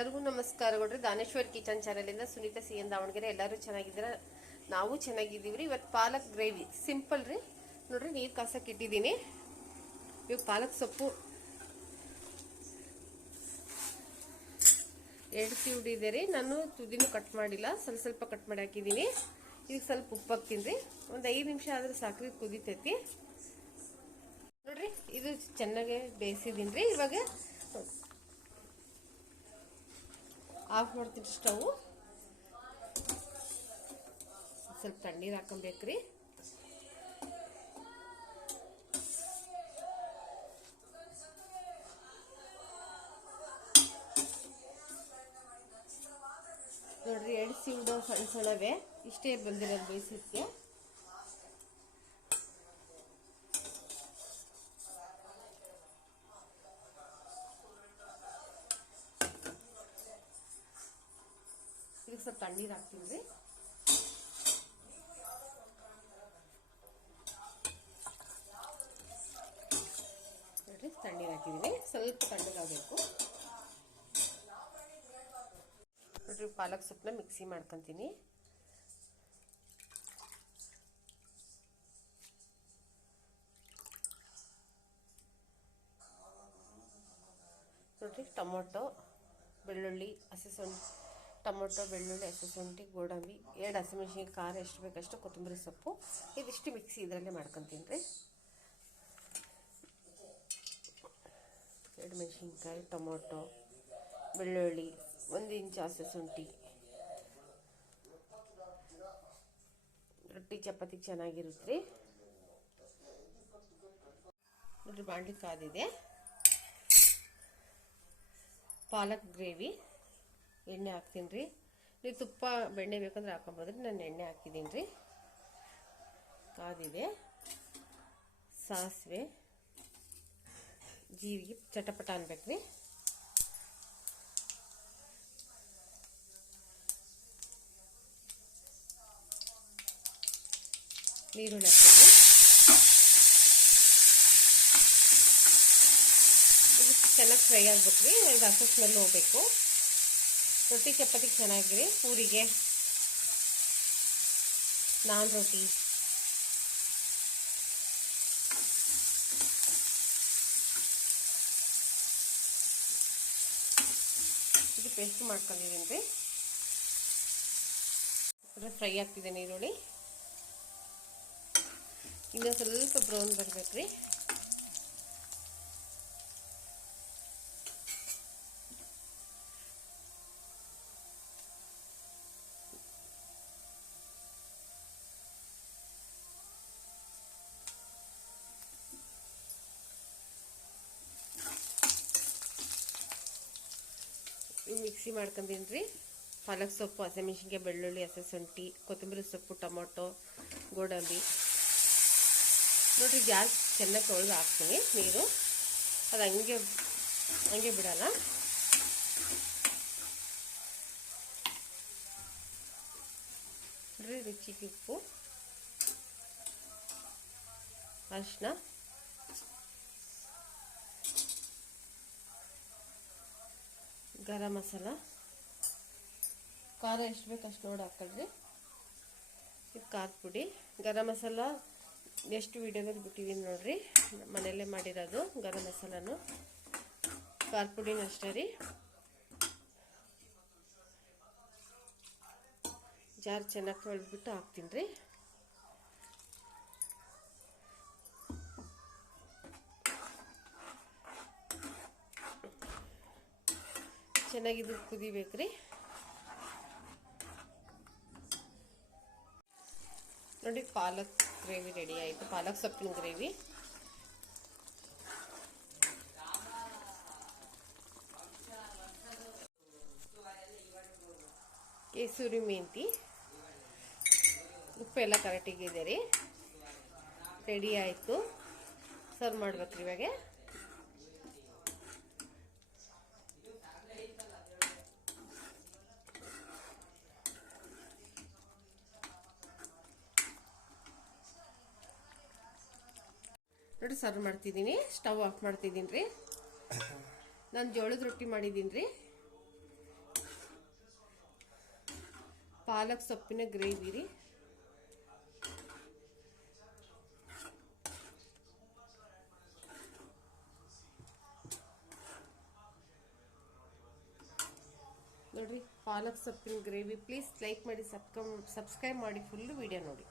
ಎಲ್ಲರಿಗೂ ನಮಸ್ಕಾರಗಳು ದಾನೇಶ್ವರ್ ಕಿಚನ್ ಚಾನಲಿಂದ ಸುನೀತಾ ಸಿ ಎನ್ ದಾವಣಗೆರೆ, ಎಲ್ಲರೂ ಚೆನ್ನಾಗಿದ್ದೀರ? ನಾವು ಚೆನ್ನಾಗಿದ್ದೀವಿ ರೀ ಇವತ್ತು ಪಾಲಕ್ ಗ್ರೇವಿ. ಸಿಂಪಲ್ ರೀ. ನೋಡ್ರಿ, ನೀರು ಕಾಸಕ್ಕೆ ಇಟ್ಟಿದ್ದೀನಿ. ಇವಾಗ ಪಾಲಕ್ ಸೊಪ್ಪು. ಎರಡು ತಿವಿಡಿದೆ ರೀ. ನಾನು ತುದಿನೂ ಕಟ್ ಮಾಡಿಲ್ಲ. ಸ್ವಲ್ಪ ಸ್ವಲ್ಪ ಕಟ್ ಮಾಡಿ ಹಾಕಿದ್ದೀನಿ. ಇದಕ್ಕೆ ಸ್ವಲ್ಪ ಉಪ್ಪು ಹಾಕ್ತೀನಿ. ರೀ ಒಂದು ಐದು ನಿಮಿಷ ಆದ್ರೆ ಸಾಕ್ರಿ, ಕುದಿತೈತಿ. ನೋಡ್ರಿ, ಇದು ಚೆನ್ನಾಗಿ ಬೇಯಿಸಿದ್ದೀನಿ ರೀ. ಇವಾಗ ಆಫ್ ಮಾಡ್ತೀನಿ ಸ್ಟವ್. ಸ್ವಲ್ಪ ತಣ್ಣೀರು ಹಾಕೊಬೇಕ್ರಿ ನೋಡ್ರಿ ಎರಡು ಉಡೋ ಸಣ್ಣ ಸಣ್ಣವೇ. ಇಷ್ಟೇ ಬಂದಿರೋದು ಬೇಯಿಸಿದ್ಕೆ ಇದಕ್ಕೆ ಸ್ವಲ್ಪ ತಣ್ಣೀರು ಹಾಕ್ತೀನಿ ರೀ ನೋಡ್ರಿ, ತಣ್ಣೀರು ಹಾಕಿದ್ದೀನಿ ಸ್ವಲ್ಪ ತಣ್ಣಗಾಗಬೇಕು. ನೋಡ್ರಿ, ಪಾಲಕ್ ಸೊಪ್ಪನ್ನ ಮಿಕ್ಸಿ ಮಾಡ್ಕೊತೀನಿ. ನೋಡ್ರಿ, ಟೊಮೊಟೊ, ಬೆಳ್ಳುಳ್ಳಿ, ಹಸಿ ಶುಂಠಿ ಟೊಮೊಟೊ, ಬೆಳ್ಳುಳ್ಳಿ, ಹಸಿ ಶುಂಠಿ, ಗೋಡಂಬಿ, ಎರಡು ಹಸಿಮೆಣ್ಸಿನ್ಕಾಯಿ ಖಾರ, ಎಷ್ಟು ಬೇಕಷ್ಟು ಕೊತ್ತಂಬರಿ ಸೊಪ್ಪು. ಇದಿಷ್ಟು ಮಿಕ್ಸಿ ಇದರಲ್ಲೇ ಮಾಡ್ಕೊತೀನಿ ರೀ. ಎರಡು ಮೆಣಸಿನ್ಕಾಯಿ, ಟೊಮೊಟೊ, ಬೆಳ್ಳುಳ್ಳಿ, ಒಂದು ಇಂಚು ಹಸಿ ಶುಂಠಿ. ರೊಟ್ಟಿ, ಚಪಾತಿ ಚೆನ್ನಾಗಿರುತ್ತೆ ರೀ. ನೋಡಿರಿ ಬಾಂಡಿ ಕಾದಿದೆ ಪಾಲಕ್ ಗ್ರೇವಿ. ಎಣ್ಣೆ ಹಾಕ್ತೀನಿ ರೀ ನೀವು ತುಪ್ಪ, ಬೆಣ್ಣೆ ಬೇಕಂದ್ರೆ ಹಾಕೊಬೋದ್ರಿ ನಾನು ಎಣ್ಣೆ ಹಾಕಿದ್ದೀನಿ ರೀ ಕಾದಿದೆ. ಸಾಸಿವೆ. ಜೀರಿಗೆ ಚಟಪಟ ಅನ್ಬೇಕು ರೀ ನೀರುಳ್ಳಿ ಹಾಕ್ತೀವಿ ಇದು ಚೆನ್ನಾಗಿ ಫ್ರೈ ಆಗ್ಬೇಕು ಒಂದು ಹಸಿ ಸ್ಮೆಲ್ ಹೋಗ್ಬೇಕು. ರೊಟ್ಟಿ ಚಪಾತಿಗೆ ಚೆನ್ನಾಗಿರಿ, ಪೂರಿಗೆ. ನಾನ್ ರೊಟ್ಟಿ. ಇದು ಪೇಸ್ಟ್ ಮಾಡ್ಕೊಂಡಿದ್ದೀನಿ ರೀ ಫ್ರೈ ಆಗ್ತಿದೆ ಈರುಳ್ಳಿ ಇನ್ನೊಂದು ಸ್ವಲ್ಪ ಬ್ರೌನ್ ಬರ್ಬೇಕು ಮಿಕ್ಸಿ ಮಾಡ್ಕೊಂಡೀನಿ ರೀ ಪಾಲಕ್ ಸೊಪ್ಪು ಹಸಿಮೆಣ್ಸಿನ್ಕಾಯಿ ಬೆಳ್ಳುಳ್ಳಿ, ಹಸಿ ಶುಂಠಿ, ಕೊತ್ತಂಬರಿ ಸೊಪ್ಪು, ಟೊಮೊಟೊ, ಗೋಡಂಬಿ. ನೋಡಿರಿ, ಗ್ಯಾಸ್ ಚೆನ್ನಾಗಿ ತೊಳೆದು ಹಾಕ್ತೀನಿ ನೀರು. ಅದು ಹಂಗೆ ಹಂಗೆ ಬಿಡೋಲ್ಲ ರುಚಿಗೆ ಉಪ್ಪು ಅರಿಶಿನ ಗರಂ ಮಸಾಲ. ಖಾರ ಎಷ್ಟು ಬೇಕು ಅಷ್ಟು ನೋಡಿ ಹಾಕೊಳ್ರಿ ಇದು ಖಾರದ ಪುಡಿ. ಗರಂ ಮಸಾಲ ಎಷ್ಟು ವೀಡಿಯೋದಲ್ಲಿ ಬಿಟ್ಟಿದ್ದೀನಿ ನೋಡ್ರಿ. ಮನೆಯಲ್ಲೇ ಮಾಡಿರೋದು ಗರಂ ಮಸಾಲನು. ಖಾರ ಪುಡಿನ ಅಷ್ಟೇ ರೀ. ಜಾರ್ ಚೆನ್ನಾಗಿ ತೊಳೆದ್ಬಿಟ್ಟು ಹಾಕ್ತೀನಿ ರೀ. ಚೆನ್ನಾಗಿದ್ದು ಕುದಿಬೇಕ್ರಿ. ನೋಡಿ ಪಾಲಕ್ ಗ್ರೇವಿ ರೆಡಿ ಆಯಿತು. ಪಾಲಕ್ ಸೊಪ್ಪಿನ ಗ್ರೇವಿ. ಕೇಸೂರಿ ಮೆಂತಿ. ಉಪ್ಪೆಲ್ಲ ಕರೆಕ್ಟಿಗಿದೆ ರೀ. ರೆಡಿ ಆಯಿತು. ಸರ್ವ್ ಮಾಡ್ಬೇಕ್ರಿ ಇವಾಗ. ನೋಡಿ ಸರ್ವ್ ಮಾಡ್ತಿದ್ದೀನಿ. ಸ್ಟವ್ ಆಫ್ ಮಾಡ್ತಿದ್ದೀನಿ ರೀ ನಾನು ಜೋಳದ ರೊಟ್ಟಿ ಮಾಡಿದ್ದೀನಿ ರೀ ಪಾಲಕ್ ಸೊಪ್ಪಿನ ಗ್ರೇವಿ ರೀ. ನೋಡಿರಿ ಪಾಲಕ್ ಸೊಪ್ಪಿನ ಗ್ರೇವಿ ಪ್ಲೀಸ್ ಲೈಕ್ ಮಾಡಿ ಸಬ್ಸ್ಕ್ರೈಬ್ ಸಬ್ಸ್ಕ್ರೈಬ್ ಮಾಡಿ ಫುಲ್ ವಿಡಿಯೋ ನೋಡಿ.